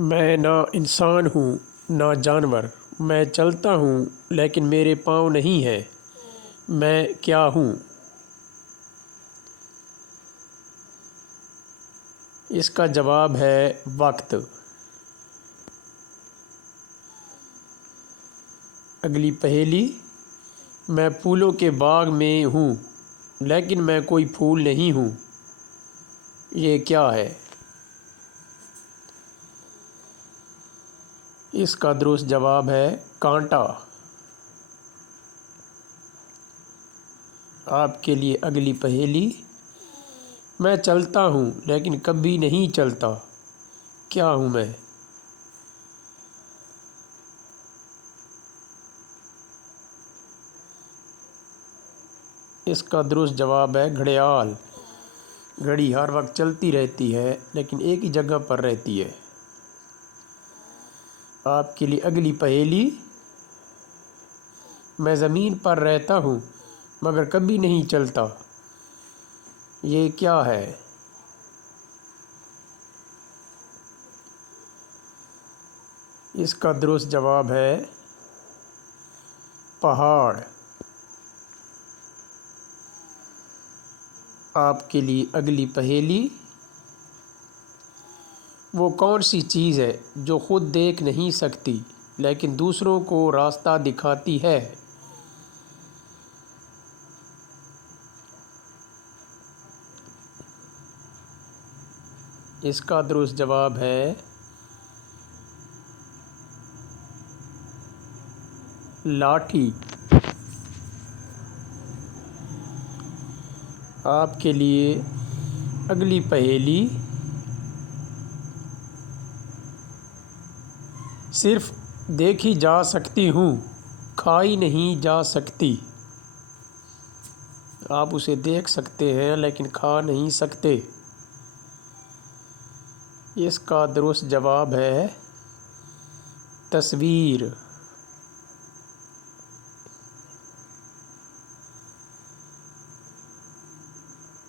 میں نہ انسان ہوں نہ جانور، میں چلتا ہوں لیکن میرے پاؤں نہیں ہیں، میں کیا ہوں؟ اس کا جواب ہے وقت۔ اگلی پہیلی، میں پھولوں کے باغ میں ہوں لیکن میں کوئی پھول نہیں ہوں، یہ کیا ہے؟ اس کا درست جواب ہے کانٹا۔ آپ کے لیے اگلی پہیلی، میں چلتا ہوں لیکن کبھی نہیں چلتا، کیا ہوں میں؟ اس کا درست جواب ہے گھڑیال۔ گھڑی ہر وقت چلتی رہتی ہے لیکن ایک ہی جگہ پر رہتی ہے۔ آپ کے لیے اگلی پہیلی، میں زمین پر رہتا ہوں مگر کبھی نہیں چلتا، یہ کیا ہے؟ اس کا درست جواب ہے پہاڑ۔ آپ کے لیے اگلی پہیلی، وہ کون سی چیز ہے جو خود دیکھ نہیں سکتی لیکن دوسروں کو راستہ دکھاتی ہے؟ اس کا درست جواب ہے لاٹھی۔ آپ کے لیے اگلی پہیلی، صرف دیکھی جا سکتی ہوں، کھائی نہیں جا سکتی۔ آپ اسے دیکھ سکتے ہیں لیکن کھا نہیں سکتے۔ اس کا درست جواب ہے تصویر۔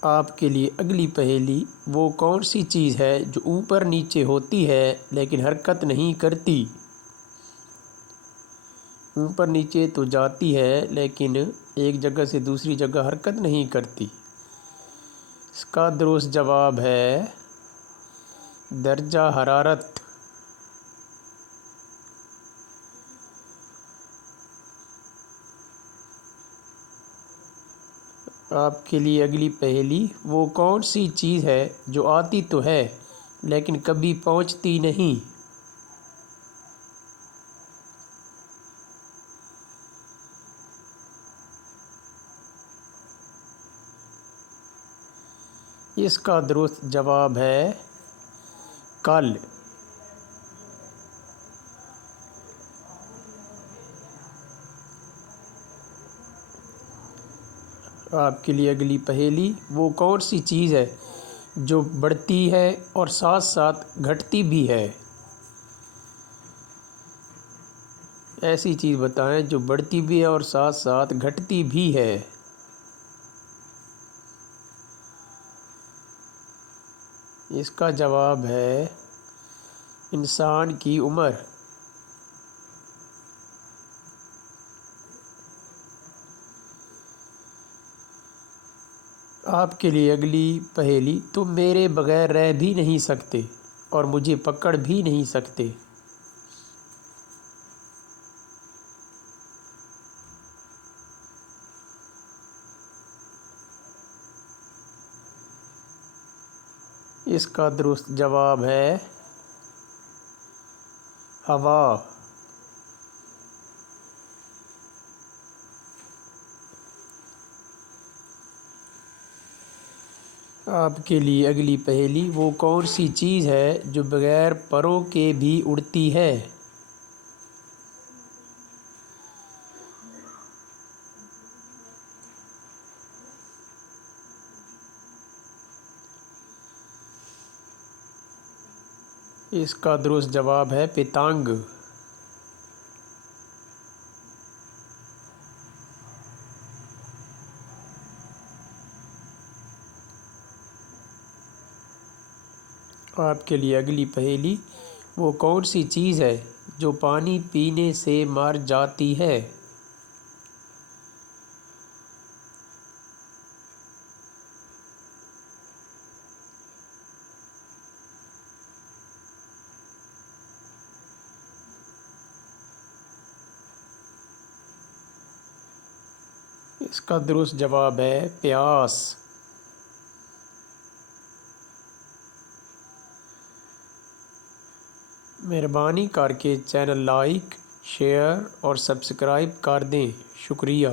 آپ کے لیے اگلی پہیلی، وہ کون سی چیز ہے جو اوپر نیچے ہوتی ہے لیکن حرکت نہیں کرتی؟ اوپر نیچے تو جاتی ہے لیکن ایک جگہ سے دوسری جگہ حرکت نہیں کرتی۔ اس کا درست جواب ہے درجہ حرارت۔ آپ کے لیے اگلی پہیلی، وہ کون سی چیز ہے جو آتی تو ہے لیکن کبھی پہنچتی نہیں؟ اس کا درست جواب ہے کل۔ آپ کے لیے اگلی پہیلی، وہ کون سی چیز ہے جو بڑھتی ہے اور ساتھ ساتھ گھٹتی بھی ہے؟ ایسی چیز بتائیں جو بڑھتی بھی ہے اور ساتھ ساتھ گھٹتی بھی ہے۔ اس کا جواب ہے انسان کی عمر۔ آپ کے لیے اگلی پہیلی، تم میرے بغیر رہ بھی نہیں سکتے اور مجھے پکڑ بھی نہیں سکتے۔ اس کا درست جواب ہے ہوا۔ آپ کے لیے اگلی پہیلی، وہ کون سی چیز ہے جو بغیر پروں کے بھی اڑتی ہے؟ اس کا درست جواب ہے پتنگ۔ آپ کے لیے اگلی پہیلی، وہ کون سی چیز ہے جو پانی پینے سے مر جاتی ہے؟ اس کا درست جواب ہے پیاس۔ مہربانی کر کے چینل لائک، شیئر اور سبسکرائب کر دیں، شکریہ۔